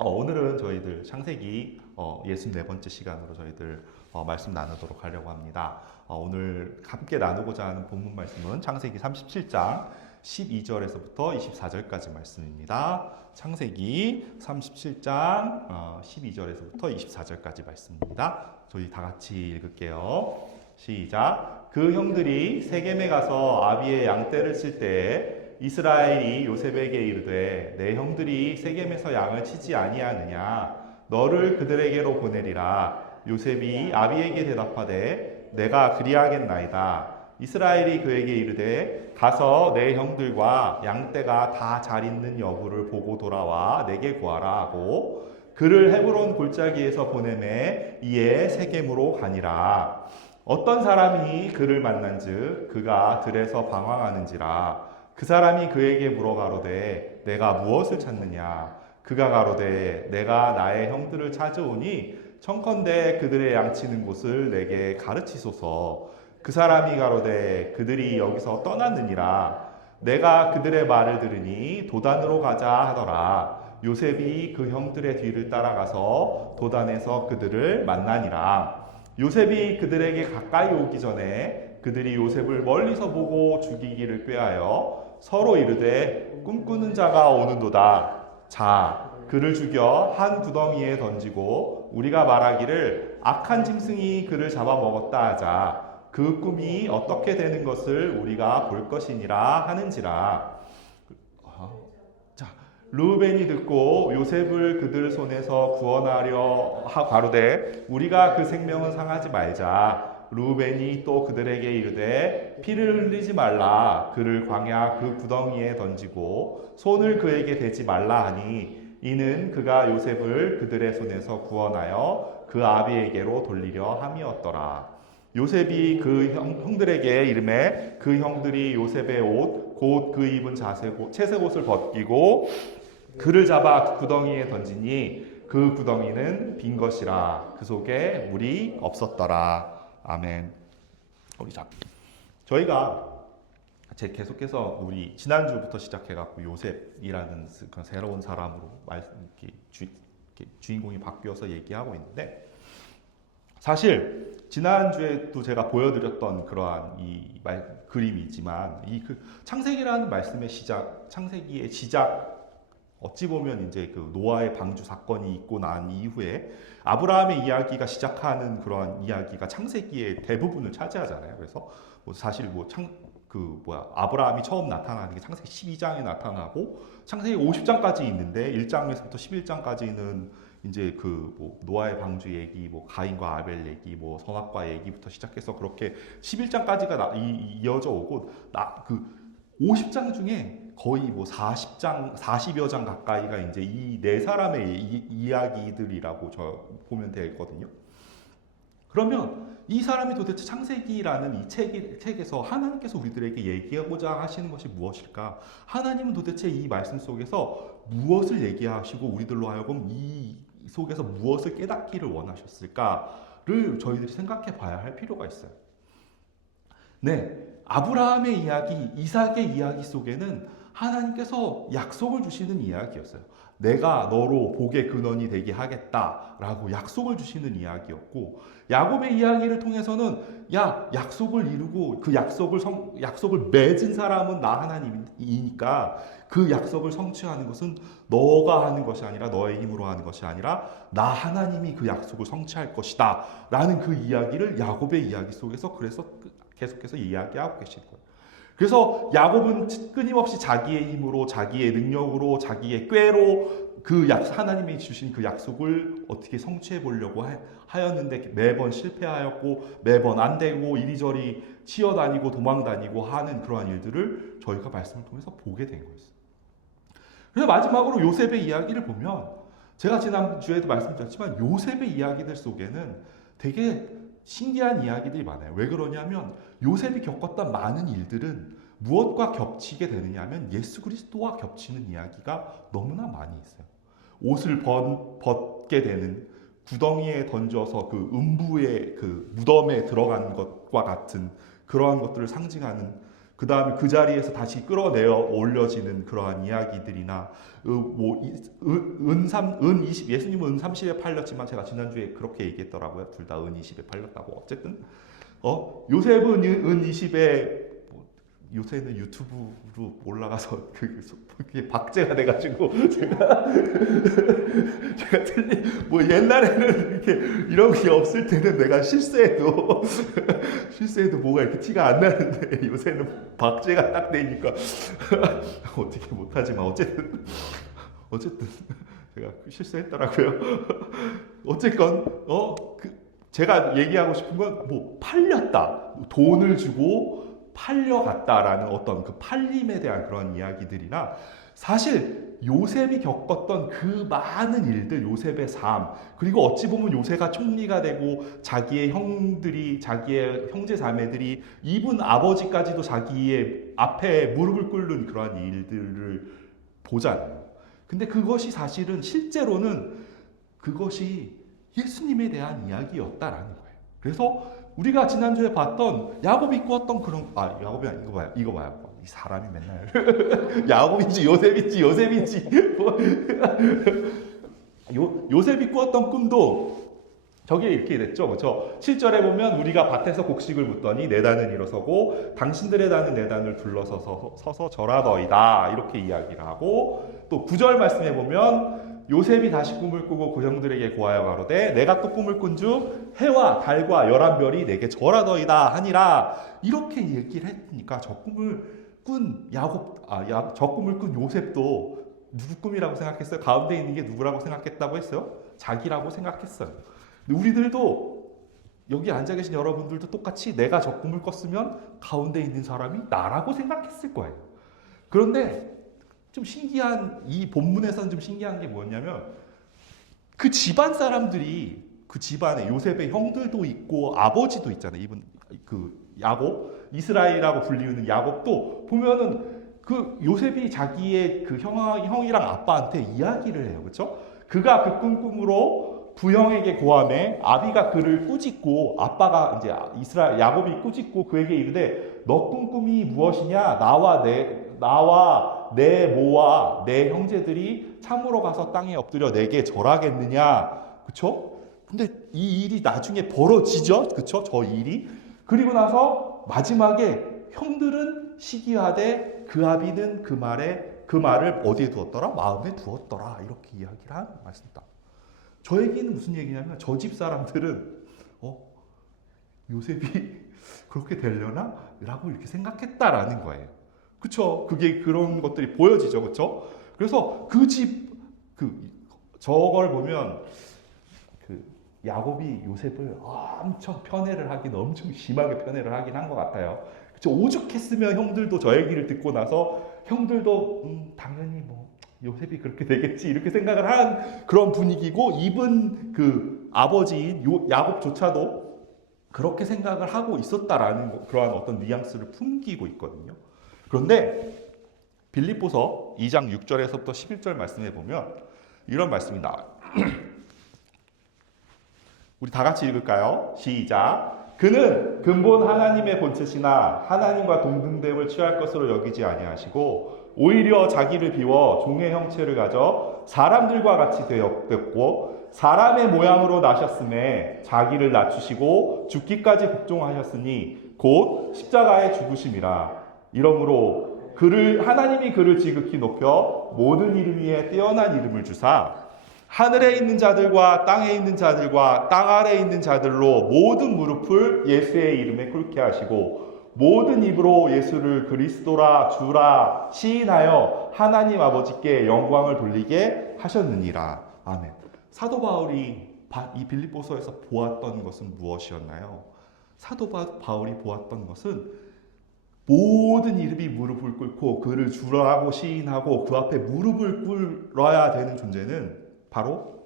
오늘은 저희들 창세기 64번째 시간으로 저희들 말씀 나누도록 하려고 합니다. 오늘 함께 나누고자 하는 본문 말씀은 창세기 37장 12절에서부터 24절까지 말씀입니다. 창세기 37장 12절에서부터 24절까지 말씀입니다. 저희 다 같이 읽을게요. 시작. 그 형들이 세겜에 가서 아비의 양떼를 칠 때에 이스라엘이 요셉에게 이르되 내 형들이 세겜에서 양을 치지 아니하느냐 너를 그들에게로 보내리라. 요셉이 아비에게 대답하되 내가 그리하겠나이다. 이스라엘이 그에게 이르되 가서 내 형들과 양떼가 다 잘 있는 여부를 보고 돌아와 내게 구하라 하고 그를 헤브론 골짜기에서 보내매 이에 세겜으로 가니라. 어떤 사람이 그를 만난즉 그가 들에서 방황하는지라. 그 사람이 그에게 물어가로되 내가 무엇을 찾느냐. 그가 가로되 내가 나의 형들을 찾아오니 청컨대 그들의 양치는 곳을 내게 가르치소서. 그 사람이 가로되 그들이 여기서 떠났느니라. 내가 그들의 말을 들으니 도단으로 가자 하더라. 요셉이 그 형들의 뒤를 따라가서 도단에서 그들을 만나니라. 요셉이 그들에게 가까이 오기 전에 그들이 요셉을 멀리서 보고 죽이기를 꾀하여 서로 이르되 꿈꾸는 자가 오는도다. 자, 그를 죽여 한 구덩이에 던지고 우리가 말하기를 악한 짐승이 그를 잡아먹었다 하자. 그 꿈이 어떻게 되는 것을 우리가 볼 것이니라 하는지라. 자, 르우벤이 듣고 요셉을 그들 손에서 구원하려 가로되 우리가 그 생명은 상하지 말자. 르우벤이 또 그들에게 이르되 피를 흘리지 말라. 그를 광야 그 구덩이에 던지고 손을 그에게 대지 말라 하니 이는 그가 요셉을 그들의 손에서 구원하여 그 아비에게로 돌리려 함이었더라. 요셉이 그 형들에게 이르매 그 형들이 요셉의 옷 곧 그 입은 채색옷을 벗기고 그를 잡아 구덩이에 던지니 그 구덩이는 빈 것이라. 그 속에 물이 없었더라. 아멘. 저희가 계속해서 우리 지난주부터 시작해갖고 요셉이라는 그런 새로운 사람으로 주인공이 바뀌어서 얘기하고 있는데, 사실 지난주에도 제가 보여드렸던 그러한 그림이지만 창세기라는 말씀의 창세기의 시작, 어찌 보면 이제 그 노아의 방주 사건이 있고 난 이후에 아브라함의 이야기가 시작하는 그러한 이야기가 창세기의 대부분을 차지하잖아요. 그래서 사실 아브라함이 처음 나타나는 게 창세기 12장에 나타나고 창세기 50장까지 있는데 1장에서부터 11장까지는 이제 노아의 방주 얘기, 가인과 아벨 얘기, 선악과 얘기부터 시작해서 그렇게 11장까지가 이어져 오고 50장 중에 거의 40여 장 가까이가 이제 이 네 사람의 이야기들이라고 보면 되거든요. 그러면 이 사람이 도대체 창세기라는 이 책에서 하나님께서 우리들에게 얘기하고자 하시는 것이 무엇일까? 하나님은 도대체 이 말씀 속에서 무엇을 얘기하시고 우리들로 하여금 이 속에서 무엇을 깨닫기를 원하셨을까를 저희들이 생각해 봐야 할 필요가 있어요. 네, 아브라함의 이야기, 이삭의 이야기 속에는 하나님께서 약속을 주시는 이야기였어요. 내가 너로 복의 근원이 되게 하겠다라고 약속을 주시는 이야기였고, 야곱의 이야기를 통해서는 약속을 이루고 그 약속을 맺은 사람은 나 하나님이니까 그 약속을 성취하는 것은 너가 하는 것이 아니라 너의 힘으로 하는 것이 아니라 나 하나님이 그 약속을 성취할 것이다 라는 그 이야기를 야곱의 이야기 속에서 그래서 계속해서 이야기하고 계신 거예요. 그래서 야곱은 끊임없이 자기의 힘으로, 자기의 능력으로, 자기의 꾀로 하나님이 주신 그 약속을 어떻게 성취해 보려고 하였는데 매번 실패하였고 매번 안 되고 이리저리 치어다니고 도망다니고 하는 그러한 일들을 저희가 말씀을 통해서 보게 된 거였어요. 그래서 마지막으로 요셉의 이야기를 보면 제가 지난주에도 말씀드렸지만 요셉의 이야기들 속에는 되게 신기한 이야기들이 많아요. 왜 그러냐면 요셉이 겪었던 많은 일들은 무엇과 겹치게 되느냐 하면 예수 그리스도와 겹치는 이야기가 너무나 많이 있어요. 옷을 벗게 되는, 구덩이에 던져서 그 음부의 그 무덤에 들어가는 것과 같은 그러한 것들을 상징하는 그 다음에 그 자리에서 다시 끌어내어 올려지는 그러한 이야기들이나 은 20, 예수님은 은 30에 팔렸지만 제가 지난주에 그렇게 얘기했더라고요. 둘 다 은 20에 팔렸다고. 어쨌든 요셉은 은 20에 요새는 유튜브로 올라가서 그게 박제가 돼가지고 제가 틀린 옛날에는 이렇게 이런 게 없을 때는 내가 실수해도 뭐가 이렇게 티가 안 나는데 요새는 박제가 딱 되니까 어떻게 못하지만 어쨌든 제가 실수했더라고요. 어쨌건 제가 얘기하고 싶은 건 팔렸다, 돈을 주고 팔려갔다라는 어떤 그 팔림에 대한 그런 이야기들이나 사실 요셉이 겪었던 그 많은 일들, 요셉의 삶, 그리고 어찌 보면 요셉가 총리가 되고 자기의 형제 자매들이 이분 아버지까지도 자기의 앞에 무릎을 꿇는 그러한 일들을 보잖아요. 근데 그것이 사실은 실제로는 그것이 예수님에 대한 이야기였다라는 거예요. 그래서 우리가 지난주에 봤던 야곱이 꾸었던 그런 야곱이 아니 이거 봐요. 이 사람이 맨날 야곱인지 요셉인지 요셉이 꾸었던 꿈도 저게 이렇게 됐죠. 그렇죠? 7절에 보면 우리가 밭에서 곡식을 묻더니 네 단은 일어서고 당신들의 단은 네 단을 둘러서서 절하더이다. 이렇게 이야기를 하고 또 9절 말씀에 보면 요셉이 다시 꿈을 꾸고 그 형들에게 고하여 가로되 내가 또 꿈을 꾼즉 해와 달과 11별이 내게 절하더이다 하니라. 이렇게 얘기를 했으니까 저 꿈을 꾼 요셉도 누구 꿈이라고 생각했어요? 가운데 있는 게 누구라고 생각했다고 했어요? 자기라고 생각했어요. 근데 우리들도 여기 앉아 계신 여러분들도 똑같이 내가 저 꿈을 꿨으면 가운데 있는 사람이 나라고 생각했을 거예요. 그런데 좀 신기한, 이 본문에서는 좀 신기한 게 뭐냐면 그 집안 사람들이 그 집안에 요셉의 형들도 있고 아버지도 있잖아요. 이분 야곱, 이스라엘이라고 불리우는 야곱도 보면은 그 요셉이 자기의 그 형이랑 아빠한테 이야기를 해요. 그렇죠? 그가 그 꿈으로 부형에게 고하매 아비가 그를 꾸짖고 아빠가 이제 야곱이 꾸짖고 그에게 이르되 너 꾼 꿈이 무엇이냐? 나와 내 모와 내 형제들이 참으로 가서 땅에 엎드려 내게 절하겠느냐? 그렇죠? 근데 이 일이 나중에 벌어지죠. 그렇죠? 저 일이. 그리고 나서 마지막에 형들은 시기하되 그 아비는 그 말을 어디에 두었더라? 마음에 두었더라. 이렇게 이야기를 하는 말씀입니다. 저 얘기는 무슨 얘기냐면 저 집 사람들은 요셉이 그렇게 되려나? 라고 이렇게 생각했다라는 거예요. 그쵸? 그게 그런 것들이 보여지죠. 그쵸? 그래서 저걸 보면 야곱이 요셉을 엄청 엄청 심하게 편애를 하긴 한 것 같아요. 그쵸? 오죽했으면 형들도 저 얘기를 듣고 나서 형들도 당연히 요셉이 그렇게 되겠지 이렇게 생각을 한 그런 분위기고 이분 그 아버지인 야곱조차도 그렇게 생각을 하고 있었다라는 그러한 어떤 뉘앙스를 풍기고 있거든요. 그런데 빌립보서 2장 6절에서부터 11절 말씀에 보면 이런 말씀이 나와요. 우리 다 같이 읽을까요? 시작. 그는 근본 하나님의 본체시나 하나님과 동등됨을 취할 것으로 여기지 아니하시고 오히려 자기를 비워 종의 형체를 가져 사람들과 같이 되었고 사람의 모양으로 나셨음에 자기를 낮추시고 죽기까지 복종하셨으니 곧 십자가의 죽으심이라. 이러므로 하나님이 그를 지극히 높여 모든 이름 위에 뛰어난 이름을 주사 하늘에 있는 자들과 땅에 있는 자들과 땅 아래에 있는 자들로 모든 무릎을 예수의 이름에 꿇게 하시고 모든 입으로 예수를 그리스도라 주라 시인하여 하나님 아버지께 영광을 돌리게 하셨느니라. 아멘. 사도 바울이 이 빌립보서에서 보았던 것은 무엇이었나요? 사도 바울이 보았던 것은 모든 이름이 무릎을 꿇고 그를 주라고 시인하고 그 앞에 무릎을 꿇어야 되는 존재는 바로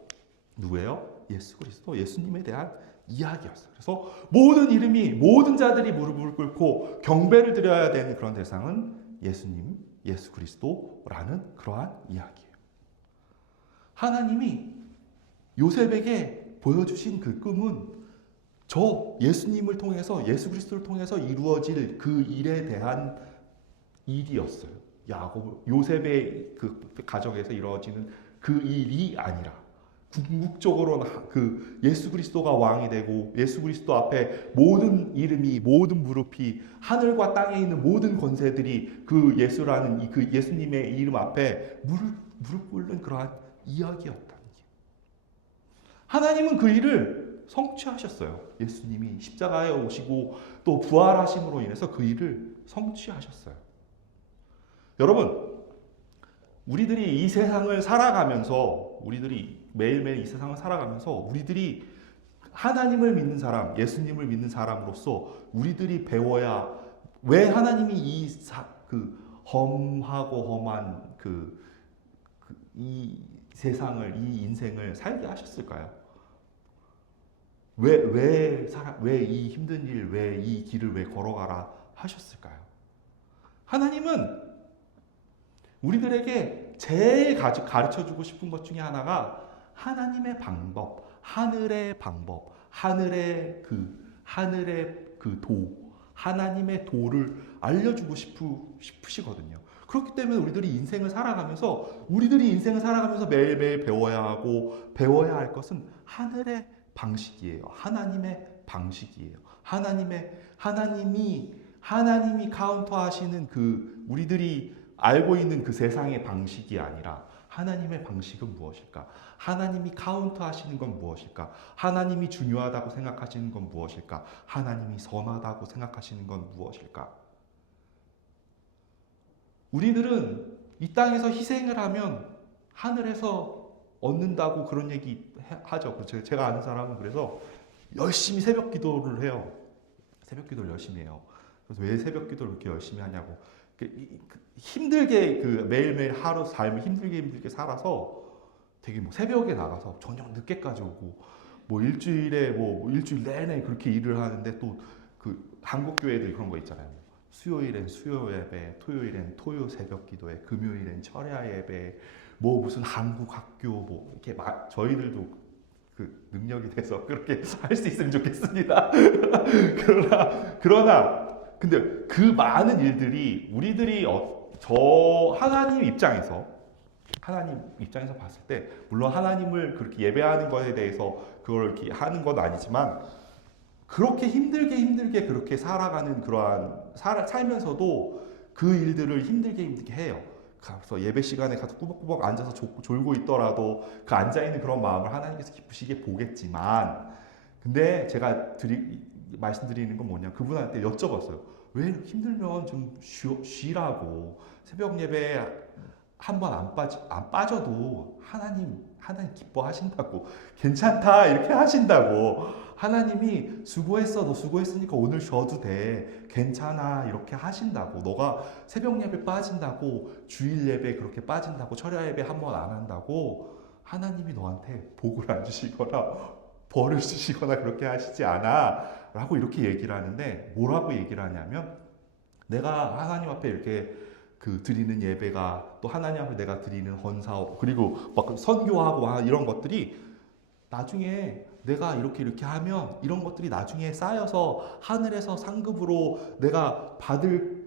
누구예요? 예수 그리스도, 예수님에 대한 이야기였어요. 그래서 모든 자들이 무릎을 꿇고 경배를 드려야 되는 그런 대상은 예수님, 예수 그리스도라는 그러한 이야기예요. 하나님이 요셉에게 보여주신 그 꿈은 저 예수님을 통해서 예수 그리스도를 통해서 이루어질 그 일에 대한 일이었어요. 야곱, 요셉의 그 가정에서 이루어지는 그 일이 아니라 궁극적으로는 그 예수 그리스도가 왕이 되고 예수 그리스도 앞에 모든 이름이 모든 무릎이 하늘과 땅에 있는 모든 권세들이 그 예수라는 그 예수님의 이름 앞에 무릎 꿇는 그러한 이야기였다는 게. 하나님은 그 일을 성취하셨어요. 예수님이 십자가에 오시고 또 부활하심으로 인해서 그 일을 성취하셨어요. 여러분, 우리들이 이 세상을 살아가면서 우리들이 매일매일 이 세상을 살아가면서 우리들이 하나님을 믿는 사람, 예수님을 믿는 사람으로서 우리들이 배워야 왜 하나님이 그 험하고 험한 이 세상을, 이 인생을 살게 하셨을까요? 왜 이 힘든 일, 왜 이 길을 왜 걸어가라 하셨을까요? 하나님은 우리들에게 제일 가르쳐주고 싶은 것 중에 하나가 하나님의 방법, 하늘의 방법, 하나님의 도를 알려주고 싶으시거든요. 그렇기 때문에 우리들이 인생을 살아가면서 매일매일 배워야 할 것은 하늘의 방식이에요. 하나님의 방식이에요. 하나님이 카운터하시는 그 우리들이 알고 있는 그 세상의 방식이 아니라 하나님의 방식은 무엇일까? 하나님이 카운트하시는 건 무엇일까? 하나님이 중요하다고 생각하시는 건 무엇일까? 하나님이 선하다고 생각하시는 건 무엇일까? 우리들은 이 땅에서 희생을 하면 하늘에서 얻는다고 그런 얘기 하죠. 제가 아는 사람은 그래서 열심히 새벽 기도를 해요. 새벽 기도를 열심히 해요. 그래서 왜 새벽 기도를 그렇게 열심히 하냐고. 힘들게 매일매일 하루 삶을 힘들게 살아서 되게 새벽에 나가서 저녁 늦게까지 오고 일주일 내내 그렇게 일을 하는데 또 한국 교회들이 그런 거 있잖아요. 수요일엔 수요 예배, 토요일엔 토요 새벽 기도회, 금요일엔 철야 예배, 무슨 한국 학교 이렇게 저희들도 그 능력이 돼서 그렇게 할 수 있으면 좋겠습니다. 그러나 근데 그 많은 일들이 우리들이 하나님 입장에서 봤을 때 물론 하나님을 그렇게 예배하는 것에 대해서 그걸 이렇게 하는 건 아니지만 그렇게 힘들게 그렇게 살아가는 살면서도 그 일들을 힘들게 해요. 그래서 예배 시간에 가서 꾸벅꾸벅 앉아서 졸고 있더라도 그 앉아있는 그런 마음을 하나님께서 기쁘시게 보겠지만 근데 제가 말씀드리는 건 뭐냐, 그분한테 여쭤봤어요. 왜 힘들면 좀 쉬라고, 새벽 예배 한 번 안 빠져도 하나님 기뻐하신다고, 괜찮다 이렇게 하신다고, 하나님이 수고했어, 너 수고했으니까 오늘 쉬어도 돼, 괜찮아 이렇게 하신다고, 너가 새벽 예배 빠진다고, 주일 예배 그렇게 빠진다고, 철야 예배 한 번 안 한다고 하나님이 너한테 복을 안 주시거나 벌을 주시거나 그렇게 하시지 않아 라고 이렇게 얘기를 하는데, 뭐라고 얘기를 하냐면 내가 하나님 앞에 이렇게 드리는 예배가, 또 하나님 앞에 내가 드리는 헌사, 그리고 막 선교하고 이런 것들이 나중에 내가 이렇게 하면 이런 것들이 나중에 쌓여서 하늘에서 상급으로 내가 받을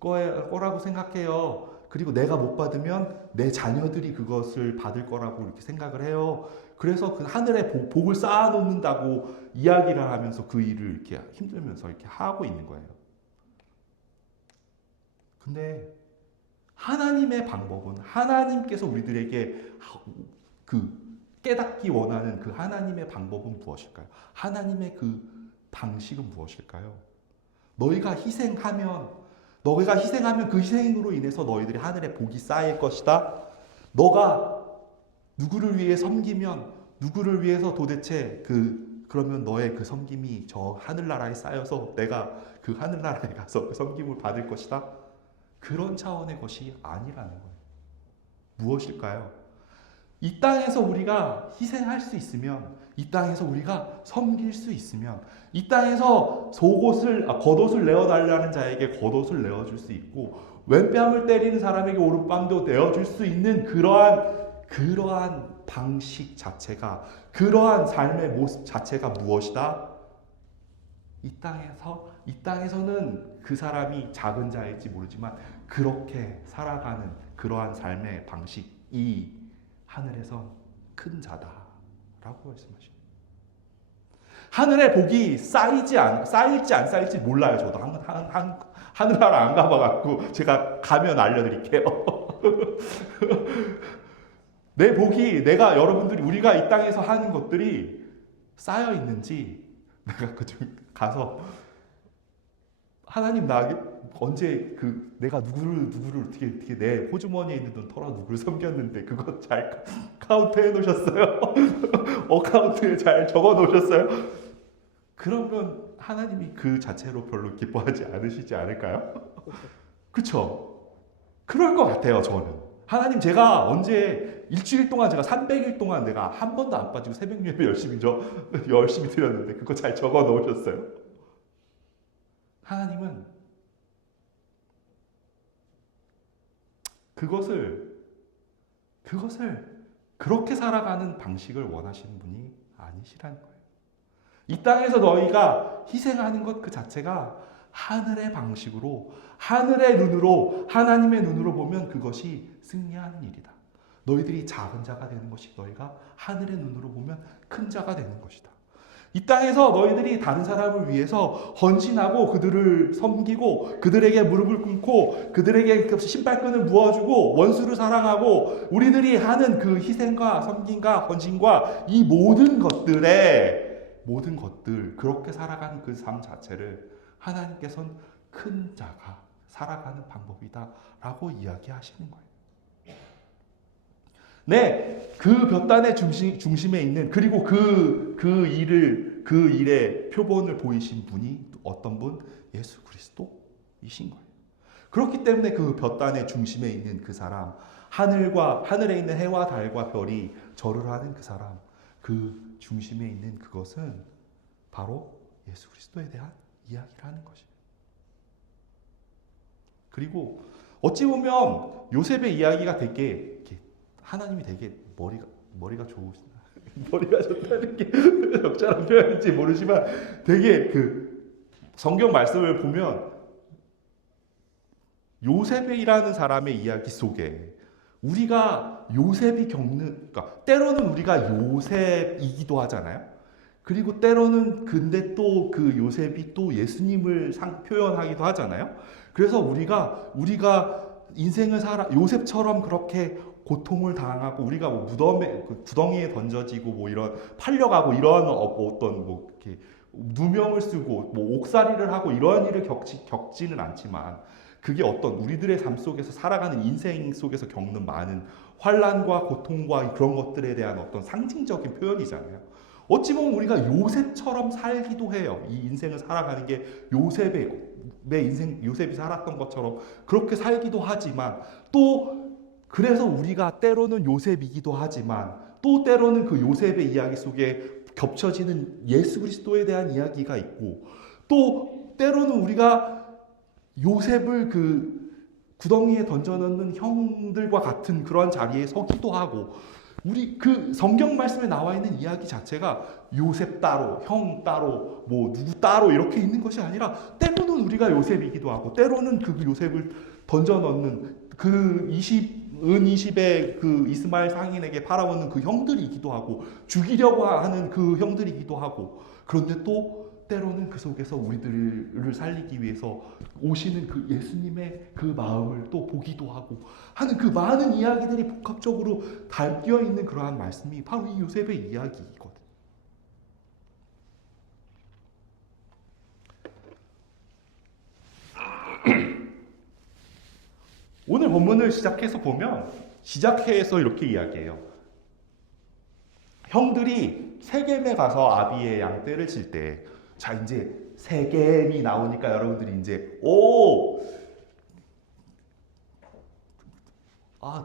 거라고 생각해요. 그리고 내가 못 받으면 내 자녀들이 그것을 받을 거라고 이렇게 생각을 해요. 그래서 그 하늘에 복을 쌓아놓는다고 이야기를 하면서 그 일을 이렇게 힘들면서 이렇게 하고 있는 거예요. 근데 하나님의 방법은, 하나님께서 우리들에게 깨닫기 원하는 그 하나님의 방법은 무엇일까요? 하나님의 그 방식은 무엇일까요? 너희가 희생하면 그 희생으로 인해서 너희들이 하늘에 복이 쌓일 것이다. 너가 누구를 위해 섬기면, 누구를 위해서 도대체 그러면 너의 그 섬김이 저 하늘나라에 쌓여서 내가 그 하늘나라에 가서 그 섬김을 받을 것이다. 그런 차원의 것이 아니라는 거예요. 무엇일까요? 이 땅에서 우리가 희생할 수 있으면, 이 땅에서 우리가 섬길 수 있으면, 이 땅에서 겉옷을 내어달라는 자에게 겉옷을 내어줄 수 있고, 왼뺨을 때리는 사람에게 오른뺨도 내어줄 수 있는 그러한 방식 자체가, 그러한 삶의 모습 자체가 무엇이다? 이 땅에서는 그 사람이 작은 자일지 모르지만 그렇게 살아가는 그러한 삶의 방식이 하늘에서 큰 자다라고 말씀하십니다. 하늘의 복이 쌓일지 안 쌓일지 몰라요. 저도 하늘나라 안 가봐갖고 제가 가면 알려드릴게요. 내 복이 여러분들이 우리가 이 땅에서 하는 것들이 쌓여 있는지 내가 그중 가서 하나님 나 언제 내가 누구를 어떻게 내 호주머니에 있는 돈 털어 누구를 섬겼는데 그거 잘 카운트해 놓으셨어요? 어카운트에 잘 적어 놓으셨어요? 그러면 하나님이 그 자체로 별로 기뻐하지 않으시지 않을까요? 그렇죠? 그럴 것 같아요. 저는 하나님 제가 언제 일주일 동안 제가 300일 동안 내가 한 번도 안 빠지고 새벽 예배 열심히 드렸는데 그거 잘 적어 놓으셨어요? 하나님은 그것을 그렇게 살아가는 방식을 원하시는 분이 아니시라는 거예요. 이 땅에서 너희가 희생하는 것 그 자체가 하늘의 방식으로 하늘의 눈으로 하나님의 눈으로 보면 그것이 승리하는 일이다. 너희들이 작은 자가 되는 것이 너희가 하늘의 눈으로 보면 큰 자가 되는 것이다. 이 땅에서 너희들이 다른 사람을 위해서 헌신하고 그들을 섬기고 그들에게 무릎을 꿇고 그들에게 신발끈을 부어주고 원수를 사랑하고 우리들이 하는 그 희생과 섬김과 헌신과 이 모든 것들 그렇게 살아가는 그 삶 자체를 하나님께서는 큰 자가 살아가는 방법이다라고 이야기하시는 거예요. 네, 그 볕단의 중심에 있는 그리고 그 일의 표본을 보이신 분이 어떤 분? 예수 그리스도이신 거예요. 그렇기 때문에 그 볕단의 중심에 있는 그 사람, 하늘에 있는 해와 달과 별이 절을 하는 그 사람, 그 중심에 있는 그것은 바로 예수 그리스도에 대한 이야기를 하는 것입니다. 그리고 어찌 보면 요셉의 이야기가 되게 하나님이 되게 머리가 좋으시다. 머리가 좋다는 게 적절한 표현인지 모르지만 되게 성경 말씀을 보면 요셉이라는 사람의 이야기 속에 우리가 요셉이 그러니까 때로는 우리가 요셉이기도 하잖아요. 그리고 때로는 근데 또 그 요셉이 또 예수님을 표현하기도 하잖아요. 그래서 우리가 인생을 요셉처럼 그렇게 고통을 당하고 우리가 뭐 구덩이에 던져지고 뭐 이런 팔려가고 이런 어떤 뭐 이렇게 누명을 쓰고 뭐 옥살이를 하고 이런 일을 겪지는 않지만 그게 어떤 우리들의 삶 속에서 살아가는 인생 속에서 겪는 많은 환난과 고통과 그런 것들에 대한 어떤 상징적인 표현이잖아요. 어찌 보면 우리가 요셉처럼 살기도 해요. 이 인생을 살아가는 게 내 인생 요셉이 살았던 것처럼 그렇게 살기도 하지만 또 그래서 우리가 때로는 요셉이기도 하지만 또 때로는 그 요셉의 이야기 속에 겹쳐지는 예수 그리스도에 대한 이야기가 있고 또 때로는 우리가 요셉을 그 구덩이에 던져넣는 형들과 같은 그런 자리에 서기도 하고 우리 그 성경 말씀에 나와 있는 이야기 자체가 요셉 따로, 형 따로, 뭐 누구 따로 이렇게 있는 것이 아니라 때로는 우리가 요셉이기도 하고 때로는 그 요셉을 던져넣는 그 20의 그 이스마엘 상인에게 팔아먹는 그 형들이기도 하고 죽이려고 하는 그 형들이기도 하고 그런데 또 때로는 그 속에서 우리들을 살리기 위해서 오시는 그 예수님의 그 마음을 또 보기도 하고 하는 그 많은 이야기들이 복합적으로 담겨 있는 그러한 말씀이 바로 이 요셉의 이야기거든요. 오늘 본문을 시작해서 이렇게 이야기해요. 형들이 세겜에 가서 아비의 양떼를 칠 때 자 이제 세겜이 나오니까 여러분들이 이제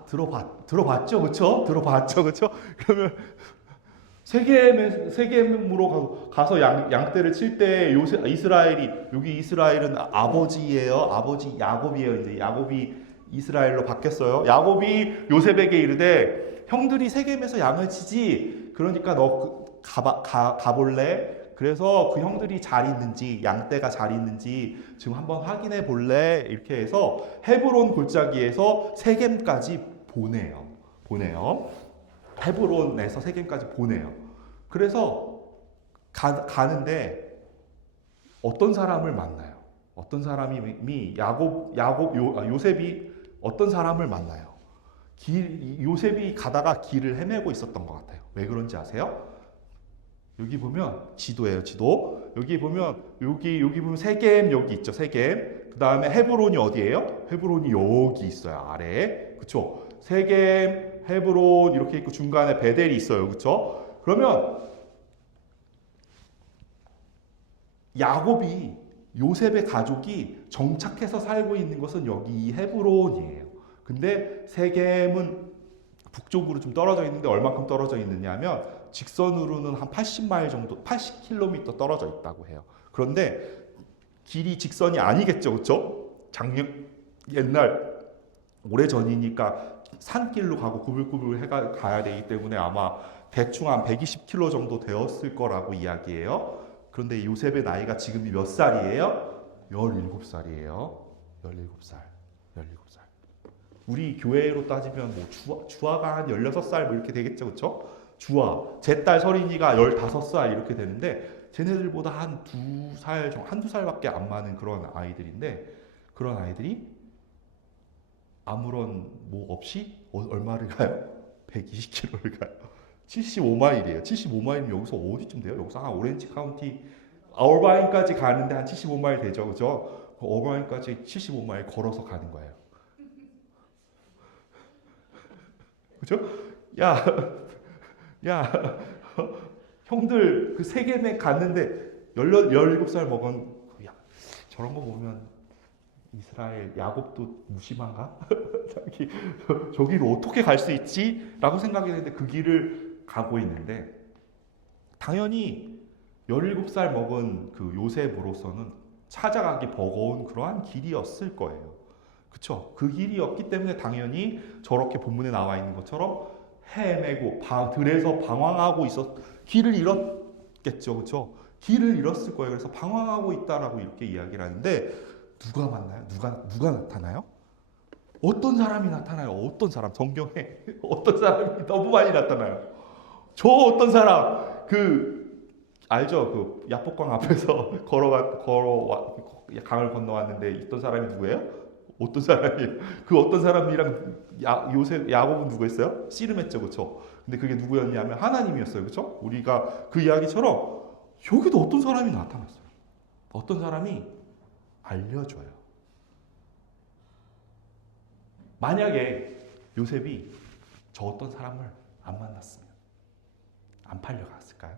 들어봤죠, 그렇죠? 들어봤죠. 그러면 세겜으로 가서 양떼를 칠 때 여기 이스라엘은 아버지예요. 아버지 야곱이에요. 이제 야곱이 이스라엘로 바뀌었어요. 야곱이 요셉에게 이르되 형들이 세겜에서 양을 치지. 그러니까 너 가볼래? 그래서 그 형들이 잘 있는지, 양떼가 잘 있는지 지금 한번 확인해 볼래? 이렇게 해서 헤브론 골짜기에서 세겜까지 보내요. 헤브론에서 세겜까지 보내요. 그래서 가는데 어떤 사람을 만나요? 어떤 사람이 요셉이 어떤 사람을 만나요? 요셉이 가다가 길을 헤매고 있었던 것 같아요. 왜 그런지 아세요? 여기 보면 지도예요, 지도. 여기 보면 세겜 여기 있죠, 세겜. 그 다음에 헤브론이 어디예요? 헤브론이 여기 있어요, 아래에. 그렇죠? 세겜, 헤브론 이렇게 있고 중간에 베델이 있어요, 그렇죠? 그러면 야곱이 요셉의 가족이 정착해서 살고 있는 것은 여기 헤브론이에요. 근데 세겜은 북쪽으로 좀 떨어져 있는데 얼마큼 떨어져 있느냐면 직선으로는 한 80마일 정도, 80km 떨어져 있다고 해요. 그런데 길이 직선이 아니겠죠, 그렇죠? 옛날 오래전이니까 산길로 가고 구불구불 가야 되기 때문에 아마 대충 한 120km 정도 되었을 거라고 이야기해요. 그런데 요셉의 나이가 지금이 몇 살이에요? 17살이에요. 17살. 우리 교회로 따지면 뭐 주아가 한 16살 뭐 이렇게 되겠죠, 그렇죠? 주아, 제 딸 서린이가 15살 이렇게 되는데 쟤네들보다 한두 살밖에 안 많은 그런 아이들인데 그런 아이들이 아무런 뭐 없이 얼마를 가요? 120km를 가요. 75마일이에요. 75마일이면 여기서 어디쯤 돼요? 여기서 한 오렌지 카운티 어바인까지 가는데 한 75마일 되죠, 그죠? 어바인까지 75마일 걸어서 가는 거예요. 그죠? 야, 형들 그 세겜에 갔는데 17살 먹은 야, 저런 거 보면 이스라엘 야곱도 무심한가? 저기를 어떻게 갈 수 있지? 라고 생각했는데 그 길을 가고 있는데 당연히 17살 먹은 그 요셉으로서는 찾아가기 버거운 그러한 길이었을 거예요. 그쵸? 그 길이었기 때문에 당연히 저렇게 본문에 나와 있는 것처럼 헤매고 들에서 방황하고 길을 잃었겠죠. 그쵸? 길을 잃었을 거예요. 그래서 방황하고 있다라고 이렇게 이야기를 하는데 누가 만나요? 누가 나타나요? 어떤 사람이 나타나요? 어떤 사람? 성경에 어떤 사람이 너무 많이 나타나요. 저 어떤 사람 알죠? 그 야복강 앞에서 강을 건너왔는데 있던 사람이 누구예요? 어떤 사람이에요? 그 어떤 사람이랑 야곱은 누구였어요? 씨름했죠, 그렇죠? 근데 그게 누구였냐면 하나님이었어요, 그렇죠? 우리가 그 이야기처럼 여기도 어떤 사람이 나타났어요. 어떤 사람이 알려줘요. 만약에 요셉이 저 어떤 사람을 안 만났으면 안 팔려갔을까요?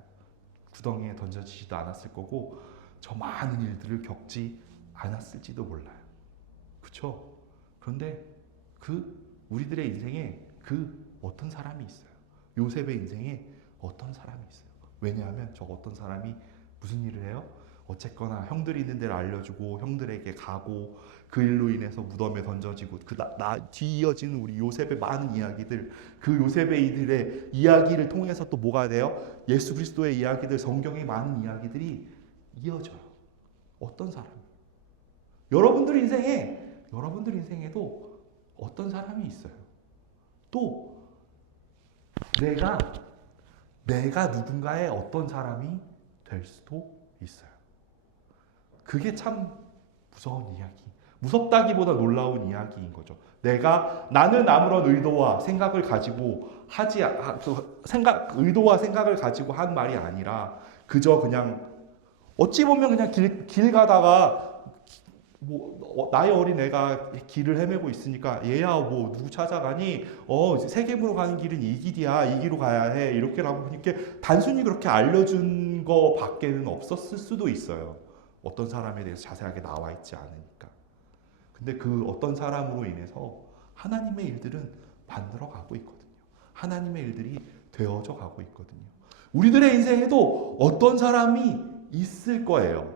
구덩이에 던져지지도 않았을 거고 저 많은 일들을 겪지 않았을지도 몰라요. 그렇죠? 그런데 우리들의 인생에 어떤 사람이 있어요. 요셉의 인생에 어떤 사람이 있어요. 왜냐하면 저 어떤 사람이 무슨 일을 해요? 어쨌거나 형들이 있는 데를 알려주고 형들에게 가고 그 일로 인해서 무덤에 던져지고 뒤이어지는 우리 요셉의 많은 이야기들, 그 요셉의 이들의 이야기를 통해서 또 뭐가 돼요? 예수 그리스도의 이야기들, 성경의 많은 이야기들이 이어져요. 어떤 사람? 여러분들 인생에도 어떤 사람이 있어요. 또 내가 누군가의 어떤 사람이 될 수도 있어요. 그게 참 무서운 이야기. 무섭다기보다 놀라운 이야기인 거죠. 나는 아무런 의도와 생각을 가지고 의도와 생각을 가지고 한 말이 아니라 그저 그냥 어찌 보면 그냥 길 가다가 나의 어린 애가 길을 헤매고 있으니까 얘야 뭐 누구 찾아가니? 세겜으로 가는 길은 이 길이야. 이 길로 가야 해. 이렇게라고 이렇게 단순히 그렇게 알려준 거 밖에는 없었을 수도 있어요. 어떤 사람에 대해서 자세하게 나와 있지 않으니까. 근데 그 어떤 사람으로 인해서 하나님의 일들은 만들어 가고 있거든요. 하나님의 일들이 되어져 가고 있거든요. 우리들의 인생에도 어떤 사람이 있을 거예요.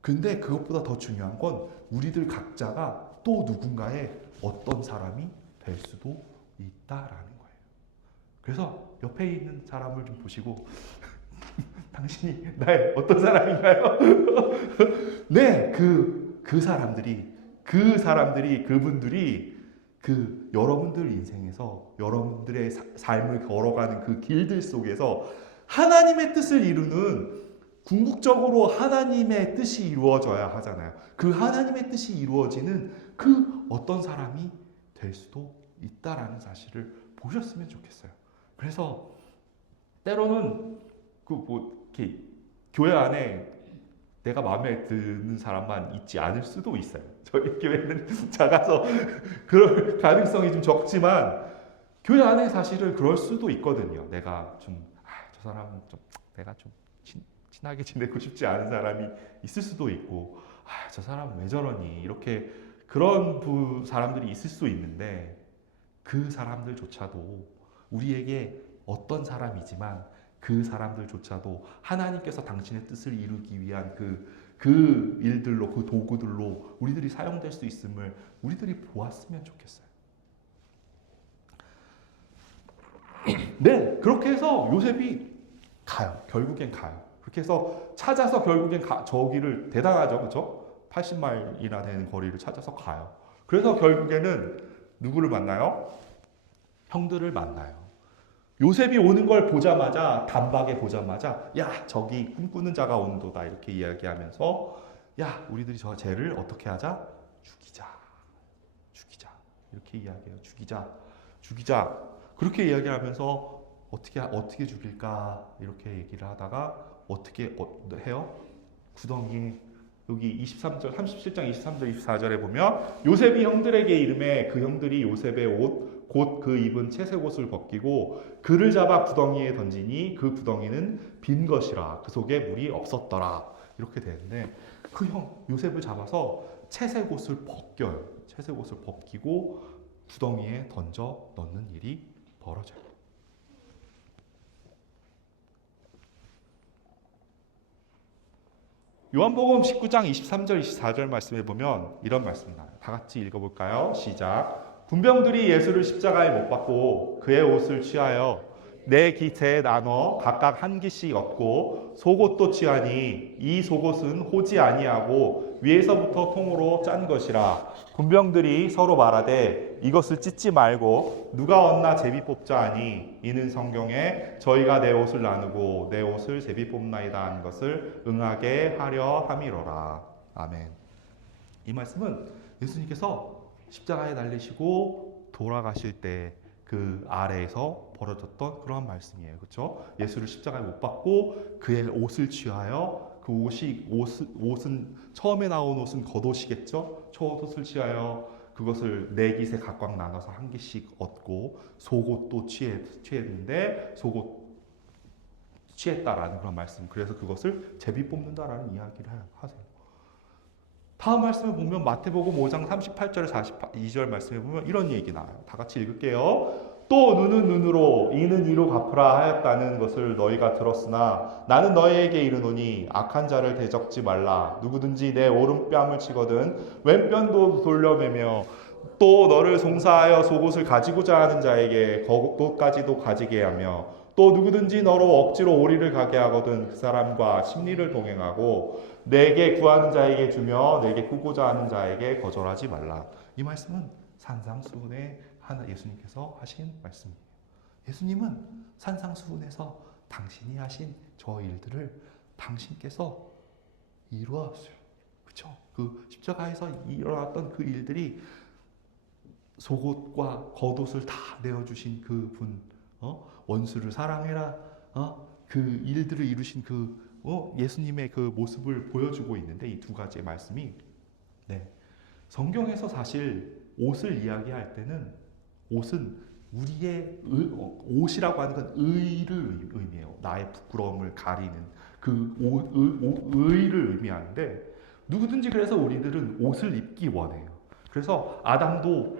근데 그것보다 더 중요한 건 우리들 각자가 또 누군가의 어떤 사람이 될 수도 있다라는 거예요. 그래서 옆에 있는 사람을 좀 보시고 당신이 나의 어떤 사람인가요? 네, 그분들이 여러분들 인생에서 여러분들의 삶을 걸어가는 그 길들 속에서 하나님의 뜻을 이루는 궁극적으로 하나님의 뜻이 이루어져야 하잖아요. 그 하나님의 뜻이 이루어지는 그 어떤 사람이 될 수도 있다라는 사실을 보셨으면 좋겠어요. 그래서 때로는 이렇게 교회 안에 내가 마음에 드는 사람만 있지 않을 수도 있어요. 저희 교회는 작아서 그럴 가능성이 좀 적지만 교회 안에 사실은 그럴 수도 있거든요. 내가 저 사람은 내가 좀 친하게 지내고 싶지 않은 사람이 있을 수도 있고, 저 사람은 왜 저러니? 이렇게 그런 사람들이 있을 수 있는데 그 사람들조차도 우리에게 어떤 사람이지만 그 사람들조차도 하나님께서 당신의 뜻을 이루기 위한 그 일들로, 그 도구들로 우리들이 사용될 수 있음을 우리들이 보았으면 좋겠어요. 네, 그렇게 해서 요셉이 가요. 결국엔 가요. 그렇게 해서 찾아서 결국엔 저기를 대단하죠, 그렇죠? 80마일이나 되는 거리를 찾아서 가요. 그래서 결국에는 누구를 만나요? 형들을 만나요. 요셉이 오는 걸 보자마자, 단박에 보자마자, 야, 저기 꿈꾸는 자가 온도다 이렇게 이야기하면서, 야, 우리들이 저 쟤를 어떻게 하자? 죽이자. 이렇게 이야기해요. 죽이자. 그렇게 이야기하면서 어떻게 죽일까 이렇게 얘기를 하다가 어떻게 해요? 구덩이에 여기 37장 23절 24절에 보면 요셉이 형들에게 이름해 그 형들이 요셉의 옷 곧 그 입은 채색 옷을 벗기고 그를 잡아 구덩이에 던지니 그 구덩이는 빈 것이라 그 속에 물이 없었더라. 이렇게 되는데 요셉을 잡아서 채색 옷을 벗겨요. 채색 옷을 벗기고 구덩이에 던져 넣는 일이 벌어져요. 요한복음 19장 23절 24절 말씀에 보면 이런 말씀이 나와요. 다 같이 읽어볼까요? 시작. 군병들이 예수를 십자가에 못 박고 그의 옷을 취하여 네 기체에 나눠 각각 한 기씩 얻고 속옷도 취하니 이 속옷은 호지 아니하고 위에서부터 통으로 짠 것이라. 군병들이 서로 말하되 이것을 찢지 말고 누가 얻나 제비 뽑자 하니 이는 성경에 저희가 내 옷을 나누고 내 옷을 제비 뽑나이다 하는 것을 응하게 하려 함이로라. 아멘. 이 말씀은 예수님께서 십자가에 달리시고 돌아가실 때 그 아래에서 벌어졌던 그러한 말씀이에요. 그렇죠? 예수를 십자가에 못 박고 그의 옷을 취하여 그 옷은 처음에 나온 옷은 겉옷이겠죠? 초옷을 취하여 그것을 네 깃에 각각 나눠서 한 깃씩 얻고 속옷도 취했는데 속옷 취했다라는 그런 말씀. 그래서 그것을 제비 뽑는다라는 이야기를 하세요. 다음 말씀을 보면 마태복음 5장 38절에 42절 말씀에 보면 이런 얘기 나와요. 다 같이 읽을게요. 또 눈은 눈으로 이는 이로 갚으라 하였다는 것을 너희가 들었으나 나는 너희에게 이르노니 악한 자를 대적지 말라. 누구든지 내 오른뺨을 치거든 왼편도 돌려매며 또 너를 송사하여 속옷을 가지고자 하는 자에게 겉옷까지도 가지게 하며 또 누구든지 너로 억지로 오리를 가게 하거든 그 사람과 심리를 동행하고 내게 구하는 자에게 주며 내게 꾸고자 하는 자에게 거절하지 말라. 이 말씀은 산상수훈에 예수님께서 하신 말씀이에요. 예수님은 산상수훈에서 당신이 하신 저 일들을 당신께서 이루었어요. 그렇죠? 그 십자가에서 일어났던 그 일들이 속옷과 겉옷을 다 내어주신 그 분, 원수를 사랑해라, 그 일들을 이루신 예수님의 그 모습을 보여주고 있는데 이 두 가지의 말씀이 성경에서 사실 옷을 이야기할 때는 옷은 우리의 옷이라고 하는 건 의를 의미해요. 나의 부끄러움을 가리는 그 의를 의미하는데 누구든지 그래서 우리들은 옷을 입기 원해요. 그래서 아담도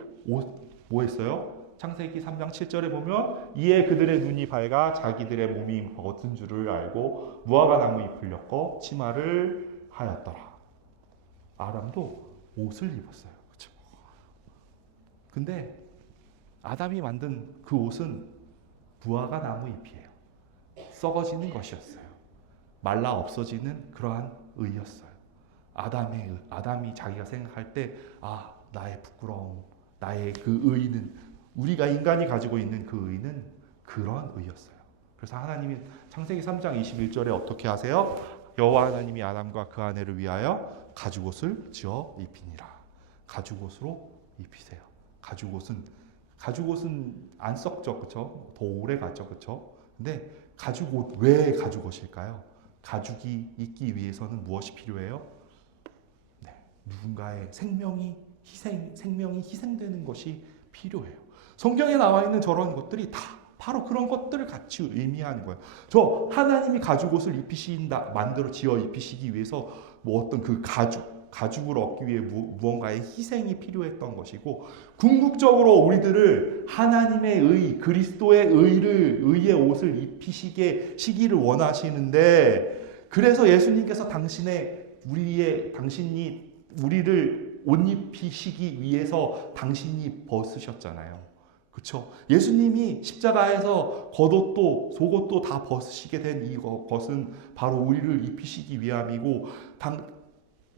뭐 했어요? 창세기 3장 7절에 보면 이에 그들의 눈이 밝아 자기들의 몸이 벗은 줄을 알고 무화과 나무 잎을 엮어 치마를 하였더라. 아담도 옷을 입었어요. 그렇죠? 근데 아담이 만든 그 옷은 무화과 나무 잎이에요. 썩어지는 것이었어요. 말라 없어지는 그러한 의였어요. 아담이 자기가 생각할 때 나의 부끄러움, 나의 그 의는, 우리가 인간이 가지고 있는 그 의는 그런 의였어요. 그래서 하나님이 창세기 3장 21절에 어떻게 하세요? 여호와 하나님이 아담과 그 아내를 위하여 가죽옷을 지어 입히니라. 가죽옷으로 입히세요. 가죽옷은 안 썩죠, 그렇죠? 더 오래 가죠, 그렇죠? 근데 가죽옷, 왜 가죽옷일까요? 가죽이 있기 위해서는 무엇이 필요해요? 네, 누군가의 생명이 희생되는 것이 필요해요. 성경에 나와 있는 저런 것들이 다 바로 그런 것들을 같이 의미하는 거예요. 저 하나님이 가죽옷을 만들어 지어 입히시기 위해서 뭐 어떤 그 가죽을 얻기 위해 무언가의 희생이 필요했던 것이고, 궁극적으로 우리들을 하나님의 의, 그리스도의 의의 옷을 입히시기를 원하시는데, 그래서 예수님께서 당신이 우리를 옷 입히시기 위해서 당신이 벗으셨잖아요. 그렇죠? 예수님이 십자가에서 겉옷도 속옷도 다 벗으시게 된 이것은 바로 우리를 입히시기 위함이고,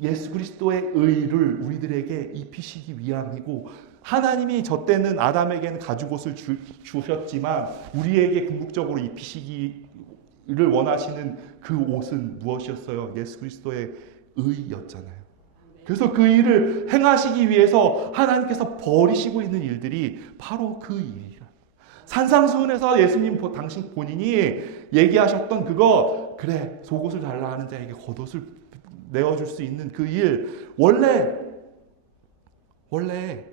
예수 그리스도의 의를 우리들에게 입히시기 위함이고, 하나님이 저 때는 아담에게는 가죽옷을 주셨지만 우리에게 궁극적으로 입히시기를 원하시는 그 옷은 무엇이었어요? 예수 그리스도의 의였잖아요. 그래서 그 일을 행하시기 위해서 하나님께서 버리시고 있는 일들이 바로 그 일이라. 산상수훈에서 예수님 당신 본인이 얘기하셨던 그거, 그래 속옷을 달라 하는 자에게 겉옷을 내어줄 수 있는 그 일, 원래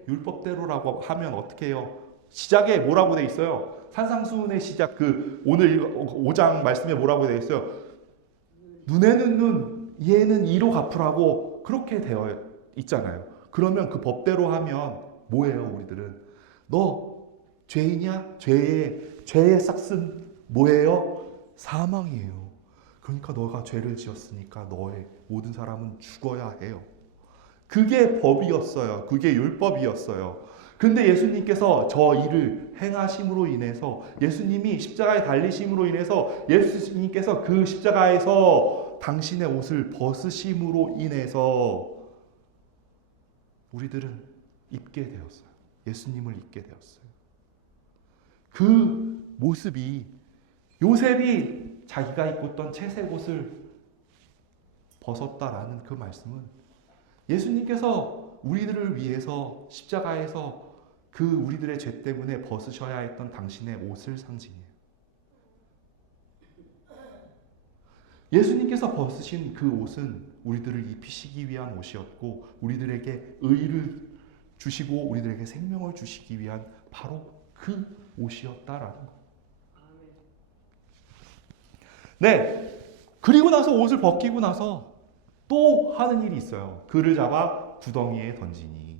율법대로라고 하면 어떻게 해요? 시작에 뭐라고 돼 있어요? 산상수훈의 시작, 오늘 5장 말씀에 뭐라고 돼 있어요? 눈에는 눈, 이에는 이로 갚으라고 그렇게 되어 있잖아요. 그러면 그 법대로 하면 뭐예요, 우리들은? 너 죄이냐? 죄의 삭슨 뭐예요? 사망이에요. 그러니까 너가 죄를 지었으니까 너의 모든 사람은 죽어야 해요. 그게 법이었어요. 그게 율법이었어요. 근데 예수님께서 저 일을 행하심으로 인해서, 예수님이 십자가에 달리심으로 인해서, 예수님께서 그 십자가에서 당신의 옷을 벗으심으로 인해서 우리들은 입게 되었어요. 예수님을 입게 되었어요. 그 모습이, 요셉이 자기가 입고 있던 채색 옷을 벗었다라는 그 말씀은 예수님께서 우리들을 위해서 십자가에서 그 우리들의 죄 때문에 벗으셔야 했던 당신의 옷을 상징해요. 예수님께서 벗으신 그 옷은 우리들을 입히시기 위한 옷이었고, 우리들에게 의를 주시고 우리들에게 생명을 주시기 위한 바로 그 옷이었다라는 거. 네, 그리고 나서 옷을 벗기고 나서 또 하는 일이 있어요. 그를 잡아 구덩이에 던지니.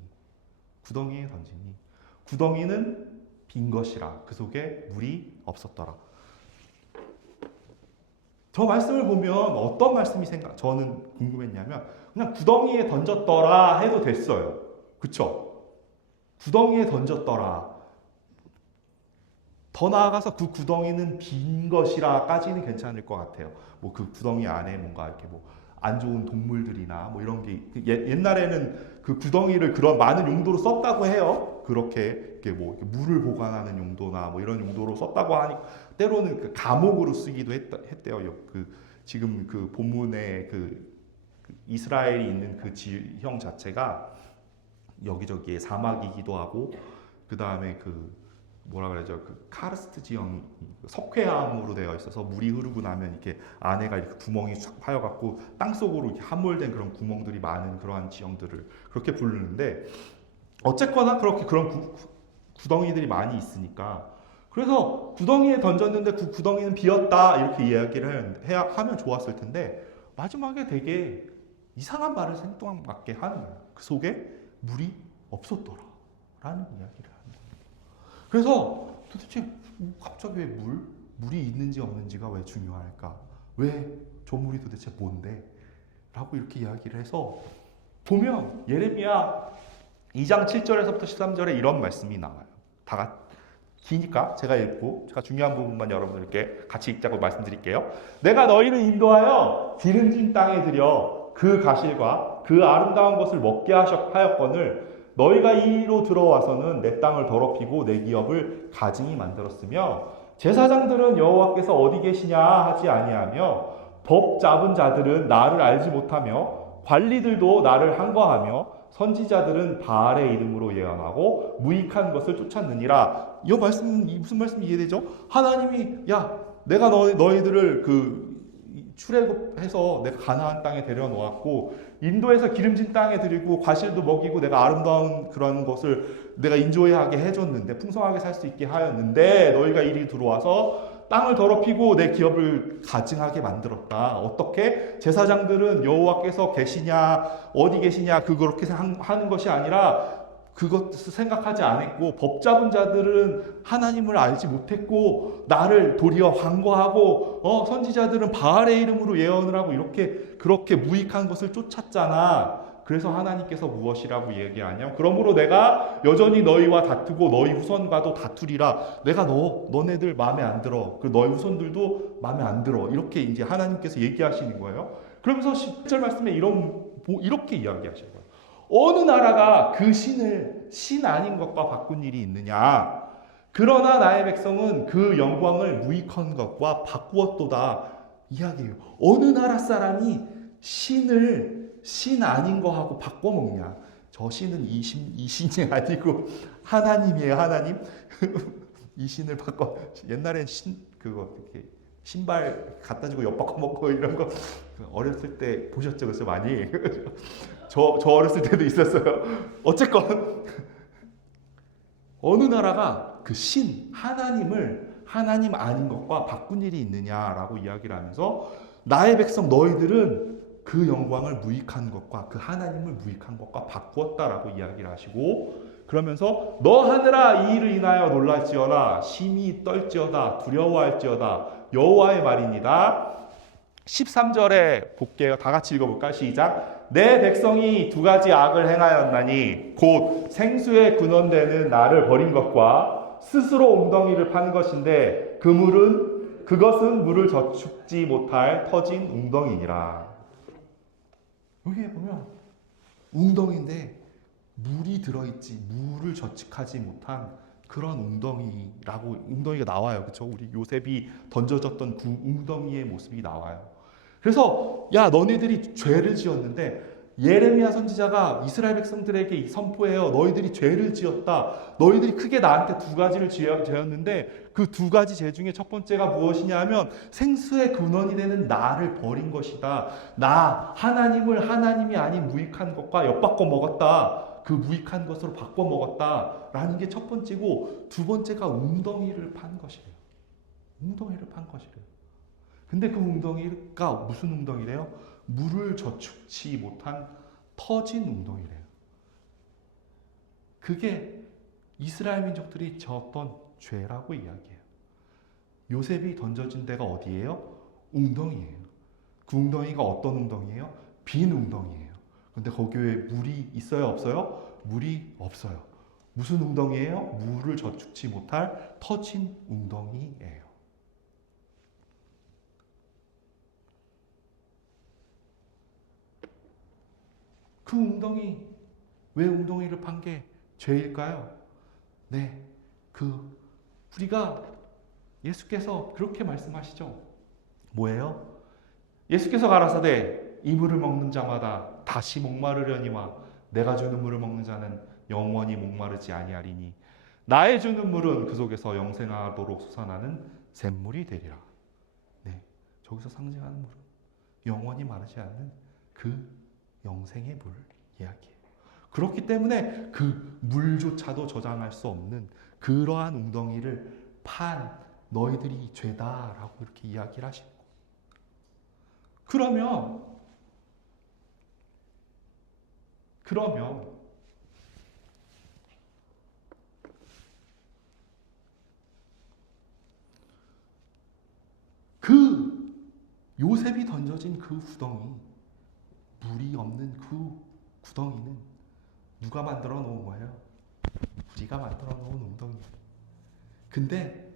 구덩이는 빈 것이라 그 속에 물이 없었더라. 저 말씀을 보면 어떤 말씀이 저는 궁금했냐면, 그냥 구덩이에 던졌더라 해도 됐어요. 그쵸? 구덩이에 던졌더라. 더 나아가서 그 구덩이는 빈 것이라까지는 괜찮을 것 같아요. 뭐 그 구덩이 안에 뭔가 이렇게 뭐 안 좋은 동물들이나 뭐 이런 게, 옛날에는 그 구덩이를 그런 많은 용도로 썼다고 해요. 그렇게 뭐 물을 보관하는 용도나 뭐 이런 용도로 썼다고 하니, 때로는 그 감옥으로 쓰기도 했대요. 지금 그 본문에 이스라엘이 있는 그 지형 자체가 여기저기에 사막이기도 하고, 그 다음에 뭐라 그러죠? 카르스트 지형, 석회암으로 되어 있어서 물이 흐르고 나면 이렇게 안에가 이렇게 구멍이 쫙 파여갖고 땅속으로 이렇게 함몰된 그런 구멍들이 많은 그러한 지형들을 그렇게 부르는데, 어쨌거나 그렇게 그런 구덩이들이 많이 있으니까, 그래서 구덩이에 던졌는데 그 구덩이는 비었다 이렇게 이야기를 하면 좋았을 텐데, 마지막에 되게 이상한 말을 생뚱맞게 하는 거예요. 그 속에 물이 없었더라 라는 이야기를. 그래서 도대체 갑자기 왜 물이 있는지 없는지가 왜 중요할까? 왜 저 물이 도대체 뭔데? 라고 이렇게 이야기를 해서 보면 예레미야 2장 7절에서부터 13절에 이런 말씀이 나와요. 기니까 제가 읽고 제가 중요한 부분만 여러분들께 같이 읽자고 말씀드릴게요. 내가 너희를 인도하여 기름진 땅에 들여 그 가실과 그 아름다운 것을 먹게 하였거늘 너희가 이리로 들어와서는 내 땅을 더럽히고 내 기업을 가증히 만들었으며 제사장들은 여호와께서 어디 계시냐 하지 아니하며 법 잡은 자들은 나를 알지 못하며 관리들도 나를 한거하며 선지자들은 바알의 이름으로 예언하고 무익한 것을 쫓았느니라. 이 말씀 무슨 말씀 이해되죠? 하나님이 야 내가 너희들을 출애굽해서 내가 가나안 땅에 데려놓았고 인도에서 기름진 땅에 들이고 과실도 먹이고 내가 아름다운 그런 것을 내가 인조하게 해줬는데 풍성하게 살 수 있게 하였는데 너희가 이리 들어와서 땅을 더럽히고 내 기업을 가증하게 만들었다. 어떻게? 제사장들은 여호와께서 계시냐 어디 계시냐 그렇게 하는 것이 아니라 그것을 생각하지 않았고 법 잡은 자들은 하나님을 알지 못했고 나를 도리어 간과하고 선지자들은 바알의 이름으로 예언을 하고 그렇게 무익한 것을 쫓았잖아. 그래서 하나님께서 무엇이라고 얘기하냐? 그러므로 내가 여전히 너희와 다투고 너희 후손과도 다투리라. 내가 너네들 마음에 안 들어. 그리고 너희 후손들도 마음에 안 들어. 이렇게 이제 하나님께서 얘기하시는 거예요. 그러면서 10절 말씀에 이렇게 이야기하시는 거예요. 어느 나라가 그 신을 신 아닌 것과 바꾼 일이 있느냐? 그러나 나의 백성은 그 영광을 무익한 것과 바꾸었도다. 이야기해요. 어느 나라 사람이 신을 신 아닌 거하고 바꿔먹냐? 저 신은 이 신이 아니고 하나님이에요. 하나님. 이 신을 바꿔. 옛날엔 이렇게 신발 갖다 주고 엿 바꿔 먹고 이런 거 어렸을 때 보셨죠? 그래서 많이. 저 어렸을 때도 있었어요. 어쨌건 어느 나라가 그 하나님을 하나님 아닌 것과 바꾼 일이 있느냐라고 이야기를 하면서 나의 백성 너희들은 그 영광을 무익한 것과 그 하나님을 무익한 것과 바꾸었다라고 이야기를 하시고 그러면서 너 하늘아 이 일을 인하여 놀랄지어다 심히 떨지어다 두려워할지어다 여호와의 말이니라. 13절에 볼게요. 다 같이 읽어볼까? 시작. 내 백성이 두 가지 악을 행하였나니 곧 생수에 근원되는 나를 버린 것과 스스로 웅덩이를 판 것인데 그것은 물을 저축지 못할 터진 웅덩이니라. 여기에 보면 웅덩이인데 물이 들어있지 물을 저축하지 못한 그런 웅덩이가 나와요. 그렇죠? 우리 요셉이 던져졌던 그 웅덩이의 모습이 나와요. 그래서 야 너네들이 죄를 지었는데 예레미야 선지자가 이스라엘 백성들에게 선포해요. 너희들이 죄를 지었다. 너희들이 크게 나한테 두 가지를 지었는데 그 두 가지 죄 중에 첫 번째가 무엇이냐 하면 생수의 근원이 되는 나를 버린 것이다. 나 하나님을 하나님이 아닌 무익한 것과 엿바꿔 먹었다. 그 무익한 것으로 바꿔 먹었다라는 게 첫 번째고 두 번째가 웅덩이를 판 것이래요. 웅덩이를 판 것이래요. 근데 그 웅덩이가 무슨 웅덩이래요? 물을 저축치 못한 터진 웅덩이래요. 그게 이스라엘 민족들이 졌던 죄라고 이야기해요. 요셉이 던져진 데가 어디예요? 웅덩이에요. 그 웅덩이가 어떤 웅덩이에요? 빈 웅덩이에요. 근데 거기에 물이 있어요? 없어요? 물이 없어요. 무슨 웅덩이에요? 물을 저축치 못할 터진 웅덩이에요. 그 웅덩이, 왜 웅덩이를 판 게 죄일까요? 네, 우리가 예수께서 그렇게 말씀하시죠. 뭐예요? 예수께서 가라사대 이 물을 먹는 자마다 다시 목마르려니와 내가 주는 물을 먹는 자는 영원히 목마르지 아니하리니 나의 주는 물은 그 속에서 영생하도록 솟아나는 샘물이 되리라. 네, 저기서 상징하는 물은 영원히 마르지 않는 그 영생의 물 이야기예요. 그렇기 때문에 그 물조차도 저장할 수 없는 그러한 웅덩이를 판 너희들이 죄다라고 이렇게 이야기를 하시는 거예요. 그러면 그 요셉이 던져진 그 구덩이, 물이 없는 그 구덩이는 누가 만들어 놓은 거예요? 우리가 만들어 놓은 웅덩이예요. 근데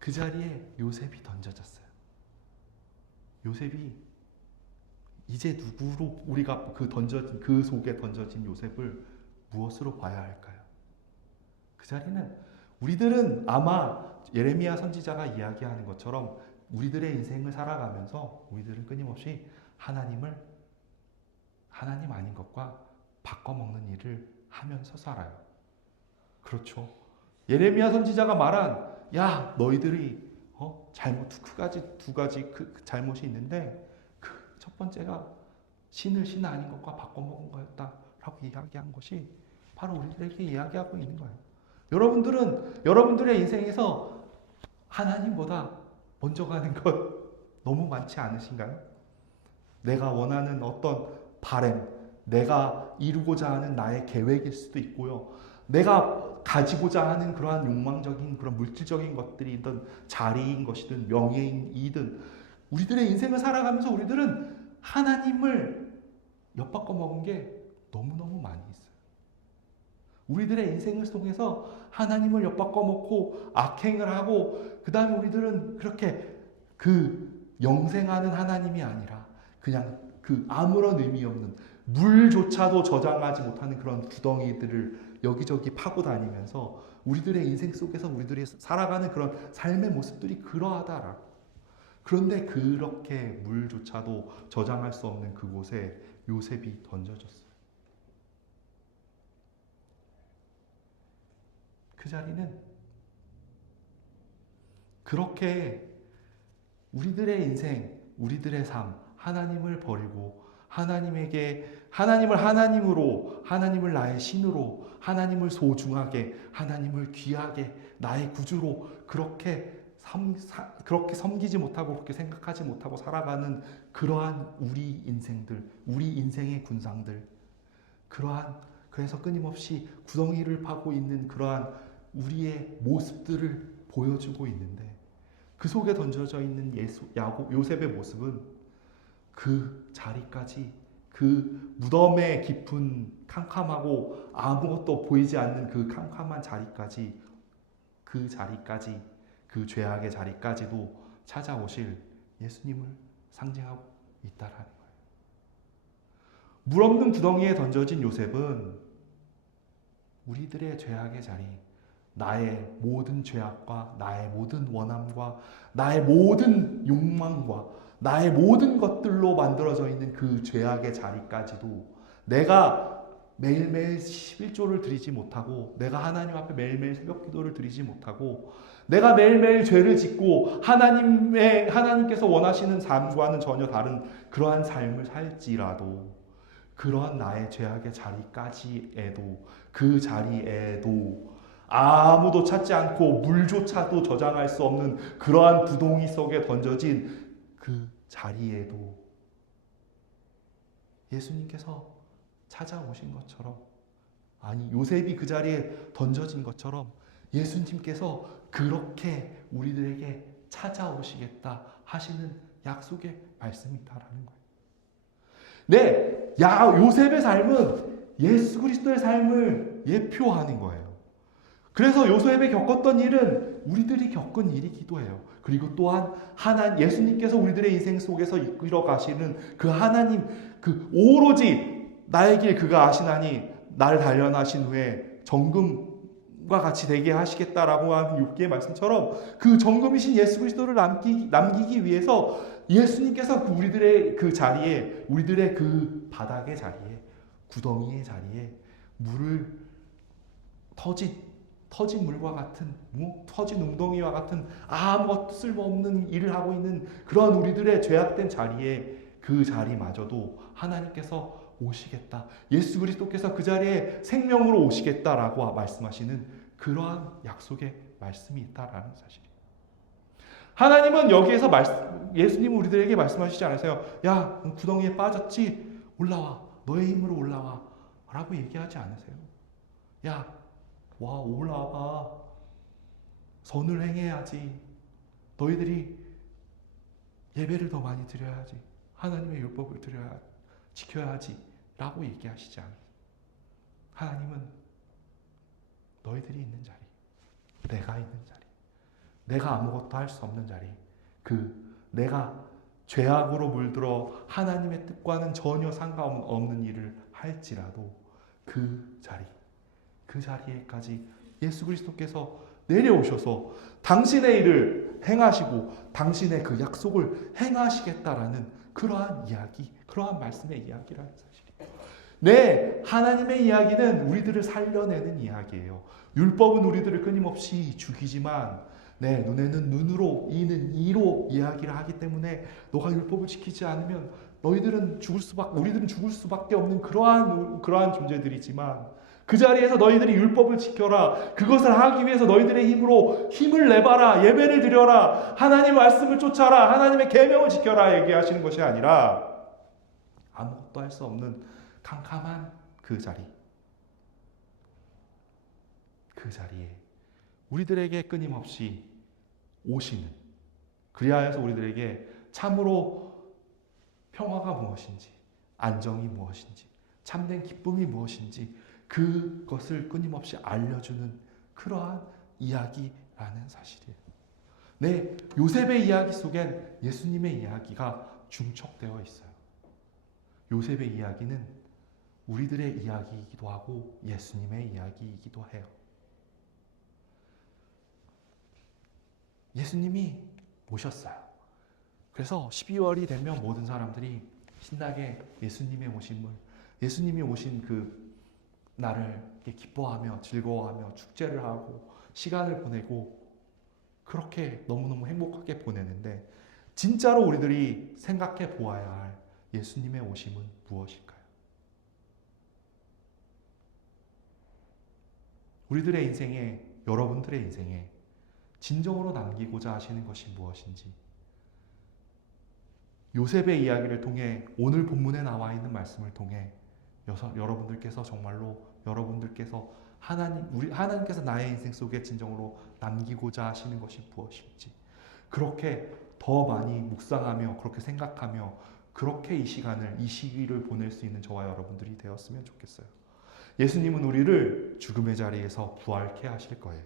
그 자리에 요셉이 던져졌어요. 요셉이 이제 누구로 우리가 그 속에 던져진 요셉을 무엇으로 봐야 할까요? 그 자리는 우리들은 아마 예레미야 선지자가 이야기하는 것처럼 우리들의 인생을 살아가면서 우리들은 끊임없이 하나님 아닌 것과 바꿔먹는 일을 하면서 살아요. 그렇죠. 예레미야 선지자가 말한 야 너희들이 두 가지 잘못이 있는데 그 첫 번째가 신을 신 아닌 것과 바꿔먹은 거였다라고 이야기한 것이 바로 우리들에게 이야기하고 있는 거예요. 여러분들의 인생에서 하나님보다 먼저 가는 것 너무 많지 않으신가요? 내가 원하는 어떤 바램, 내가 이루고자 하는 나의 계획일 수도 있고요. 내가 가지고자 하는 그러한 욕망적인 그런 물질적인 것들이든 자리인 것이든 명예이든 우리들의 인생을 살아가면서 우리들은 하나님을 엿바꿔 먹은 게 너무너무 많이 있어요. 우리들의 인생을 통해서 하나님을 엿바꿔 먹고 악행을 하고 그 다음에 우리들은 그렇게 그 영생하는 하나님이 아니라 그냥 그 아무런 의미 없는 물조차도 저장하지 못하는 그런 구덩이들을 여기저기 파고 다니면서 우리들의 인생 속에서 우리들이 살아가는 그런 삶의 모습들이 그러하다라고. 그런데 그렇게 물조차도 저장할 수 없는 그곳에 요셉이 던져졌어요. 그 자리는 그렇게 우리들의 인생, 우리들의 삶, 하나님을 버리고 하나님을 하나님으로, 하나님을 나의 신으로, 하나님을 소중하게, 하나님을 귀하게, 나의 구주로 그렇게 섬기지 못하고 그렇게 생각하지 못하고 살아가는 그러한 우리 인생들, 우리 인생의 군상들, 그래서 끊임없이 구덩이를 파고 있는 그러한 우리의 모습들을 보여주고 있는데 그 속에 던져져 있는 요셉의 모습은 그 자리까지, 그 무덤의 깊은 캄캄하고 아무것도 보이지 않는 그 캄캄한 자리까지, 그 죄악의 자리까지도 찾아오실 예수님을 상징하고 있다라는 거예요. 물 없는 구덩이에 던져진 요셉은 우리들의 죄악의 자리, 나의 모든 죄악과 나의 모든 원함과 나의 모든 욕망과 나의 모든 것들로 만들어져 있는 그 죄악의 자리까지도 내가 매일매일 11조를 드리지 못하고 내가 하나님 앞에 매일매일 새벽 기도를 드리지 못하고 내가 매일매일 죄를 짓고 하나님께서 원하시는 삶과는 전혀 다른 그러한 삶을 살지라도 그러한 나의 죄악의 자리까지에도 그 자리에도 아무도 찾지 않고 물조차도 저장할 수 없는 그러한 구덩이 속에 던져진 그 자리에도 예수님께서 찾아오신 것처럼, 아니 요셉이 그 자리에 던져진 것처럼 예수님께서 그렇게 우리들에게 찾아오시겠다 하시는 약속의 말씀이다라는 거예요. 네, 요셉의 삶은 예수 그리스도의 삶을 예표하는 거예요. 그래서 요셉이 겪었던 일은 우리들이 겪은 일이기도 해요. 그리고 또한 예수님께서 우리들의 인생 속에서 이끌어 가시는 그 하나님, 그 오로지 나의 길 그가 아시나니 나를 단련하신 후에 정금과 같이 되게 하시겠다라고 하는 욥기의 말씀처럼 그 정금이신 예수 그리스도를 남기기 위해서 예수님께서 우리들의 그 자리에, 우리들의 그 바닥의 자리에, 구덩이의 자리에 물을 터진 물과 같은, 터진 웅덩이와 같은 아무것도 쓸모없는 일을 하고 있는 그런 우리들의 죄악된 자리에, 그 자리마저도 하나님께서 오시겠다, 예수 그리스도께서 그 자리에 생명으로 오시겠다라고 말씀하시는 그러한 약속의 말씀이 있다라는 사실이에요. 하나님은 여기에서 예수님은 우리들에게 말씀하시지 않으세요. 야, 구덩이에 빠졌지? 올라와. 너의 힘으로 올라와. 라고 얘기하지 않으세요. 야, 올라와봐. 선을 행해야지. 너희들이 예배를 더 많이 드려야지. 하나님의 율법을 지켜야지. 라고 얘기하시지 않아요. 하나님은 너희들이 있는 자리, 내가 있는 자리, 내가 아무것도 할 수 없는 자리, 내가 죄악으로 물들어 하나님의 뜻과는 전혀 상관없는 일을 할지라도 그 자리에까지 예수 그리스도께서 내려오셔서 당신의 일을 행하시고 당신의 그 약속을 행하시겠다라는 그러한 이야기, 그러한 말씀의 이야기라는 사실이에요. 네, 하나님의 이야기는 우리들을 살려내는 이야기예요. 율법은 우리들을 끊임없이 죽이지만 눈에는 눈으로, 이는 이로 이야기를 하기 때문에 너가 율법을 지키지 않으면 우리들은 죽을 수밖에 없는 그러한 존재들이지만 그 자리에서 너희들이 율법을 지켜라. 그것을 하기 위해서 너희들의 힘으로 힘을 내봐라. 예배를 드려라. 하나님의 말씀을 쫓아라. 하나님의 계명을 지켜라. 얘기하시는 것이 아니라 아무것도 할 수 없는 캄캄한 그 자리에 우리들에게 끊임없이 오시는, 그리하여서 우리들에게 참으로 평화가 무엇인지, 안정이 무엇인지, 참된 기쁨이 무엇인지 그것을 끊임없이 알려주는 그러한 이야기라는 사실이에요. 네, 요셉의 이야기 속엔 예수님의 이야기가 중첩되어 있어요. 요셉의 이야기는 우리들의 이야기이기도 하고 예수님의 이야기이기도 해요. 예수님이 오셨어요. 그래서 12월이 되면 모든 사람들이 신나게 예수님이 오신 그 날을 기뻐하며 즐거워하며 축제를 하고 시간을 보내고 그렇게 너무너무 행복하게 보내는데, 진짜로 우리들이 생각해 보아야 할 예수님의 오심은 무엇일까요? 우리들의 인생에, 여러분들의 인생에 진정으로 남기고자 하시는 것이 무엇인지, 요셉의 이야기를 통해 오늘 본문에 나와 있는 말씀을 통해 여러분들께서 정말로 하나님께서 나의 인생 속에 진정으로 남기고자 하시는 것이 무엇인지 그렇게 더 많이 묵상하며 그렇게 생각하며 그렇게 이 시기를 보낼 수 있는 저와 여러분들이 되었으면 좋겠어요. 예수님은 우리를 죽음의 자리에서 부활케 하실 거예요.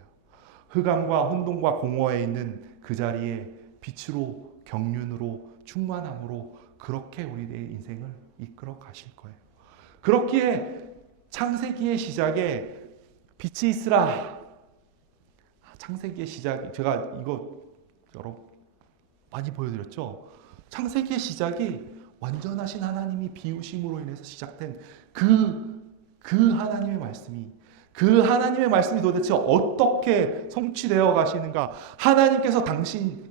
흑암과 혼돈과 공허에 있는 그 자리에 빛으로, 경륜으로, 충만함으로 그렇게 우리의 인생을 이끌어 가실 거예요. 그렇기에 창세기의 시작에 빛이 있으라. 창세기의 시작, 제가 이거 여러 많이 보여드렸죠. 창세기의 시작이 완전하신 하나님이 비우심으로 인해서 시작된 그 하나님의 말씀이 도대체 어떻게 성취되어 가시는가? 하나님께서 당신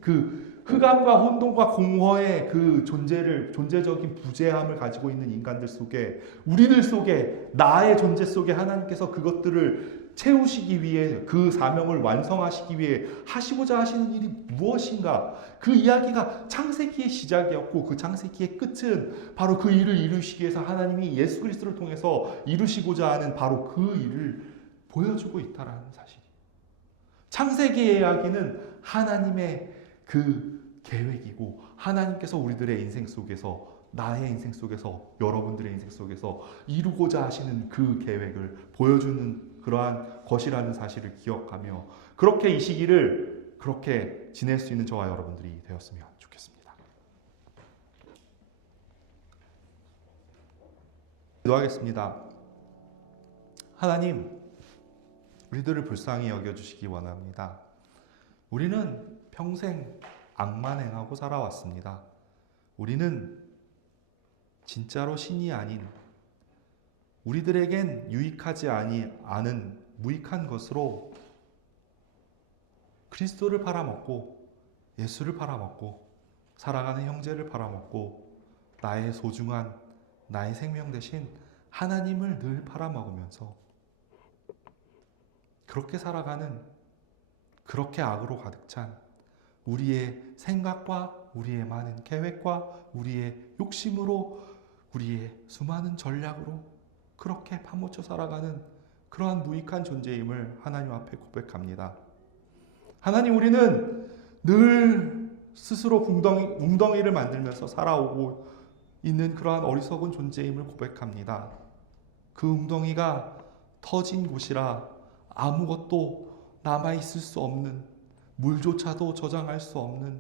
흑암과 혼돈과 공허의 존재적인 부재함을 가지고 있는 인간들 속에, 우리들 속에, 나의 존재 속에 하나님께서 그것들을 채우시기 위해, 그 사명을 완성하시기 위해 하시고자 하시는 일이 무엇인가? 그 이야기가 창세기의 시작이었고 그 창세기의 끝은 바로 그 일을 이루시기 위해서 하나님이 예수 그리스도를 통해서 이루시고자 하는 바로 그 일을 보여주고 있다라는 사실이. 창세기의 이야기는 하나님의 그 계획이고 하나님께서 우리들의 인생 속에서, 나의 인생 속에서, 여러분들의 인생 속에서 이루고자 하시는 그 계획을 보여주는 그러한 것이라는 사실을 기억하며 그렇게 이 시기를 그렇게 지낼 수 있는 저와 여러분들이 되었으면 좋겠습니다. 기도하겠습니다. 하나님, 우리들을 불쌍히 여겨주시기 원합니다. 우리는 평생 악만 행하고 살아왔습니다. 우리는 진짜로 신이 아닌, 우리들에겐 유익하지 않은 무익한 것으로 그리스도를 팔아먹고 예수를 팔아먹고 사랑하는 형제를 팔아먹고 나의 소중한 나의 생명 대신 하나님을 늘 팔아먹으면서 그렇게 살아가는, 그렇게 악으로 가득 찬 우리의 생각과 우리의 많은 계획과 우리의 욕심으로, 우리의 수많은 전략으로 그렇게 파묻혀 살아가는 그러한 무익한 존재임을 하나님 앞에 고백합니다. 하나님, 우리는 늘 스스로 웅덩이를 만들면서 살아오고 있는 그러한 어리석은 존재임을 고백합니다. 그 웅덩이가 터진 곳이라 아무것도 남아있을 수 없는, 물조차도 저장할 수 없는,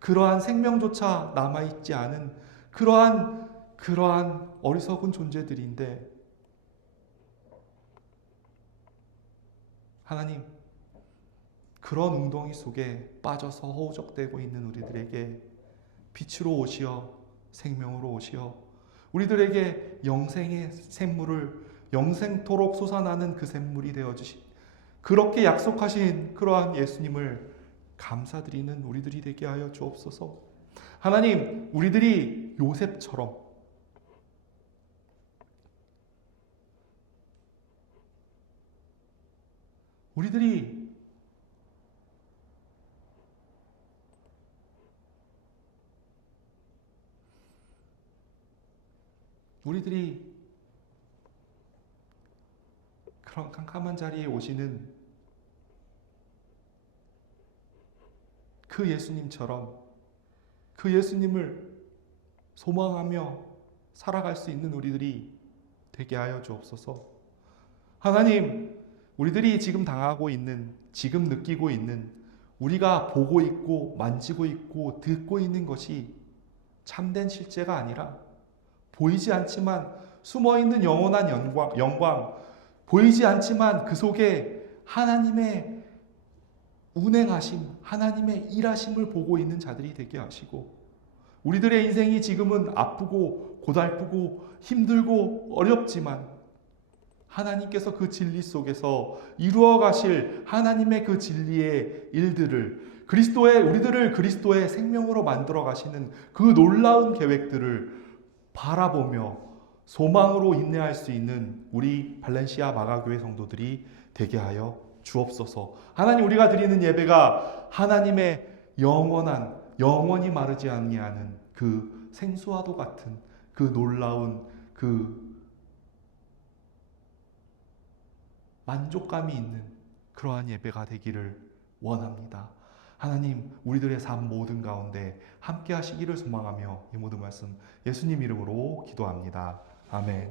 그러한 생명조차 남아있지 않은 그러한 어리석은 존재들인데, 하나님, 그런 웅덩이 속에 빠져서 허우적대고 있는 우리들에게 빛으로 오시어 생명으로 오시어 우리들에게 영생의 샘물을, 영생토록 솟아나는 그 샘물이 되어주신, 그렇게 약속하신 그러한 예수님을 감사드리는 우리들이 되게 하여 주옵소서. 하나님, 우리들이 요셉처럼 우리들이 그런 캄캄한 자리에 오시는 그 예수님처럼 그 예수님을 소망하며 살아갈 수 있는 우리들이 되게 하여 주옵소서. 하나님, 우리들이 지금 당하고 있는, 지금 느끼고 있는, 우리가 보고 있고 만지고 있고 듣고 있는 것이 참된 실제가 아니라 보이지 않지만 숨어있는 영원한 영광, 보이지 않지만 그 속에 하나님의 운행하심, 하나님의 일하심을 보고 있는 자들이 되게 하시고, 우리들의 인생이 지금은 아프고 고달프고 힘들고 어렵지만 하나님께서 그 진리 속에서 이루어 가실 하나님의 그 진리의 일들을, 우리들을 그리스도의 생명으로 만들어 가시는 그 놀라운 계획들을 바라보며 소망으로 인내할 수 있는 우리 발렌시아 마가교회 성도들이 되게 하여 주옵소서. 하나님, 우리가 드리는 예배가 하나님의 영원히 마르지 아니하는 그 생수와도 같은 그 놀라운 그 만족감이 있는 그러한 예배가 되기를 원합니다. 하나님, 우리들의 삶 모든 가운데 함께 하시기를 소망하며 이 모든 말씀 예수님 이름으로 기도합니다. 아멘.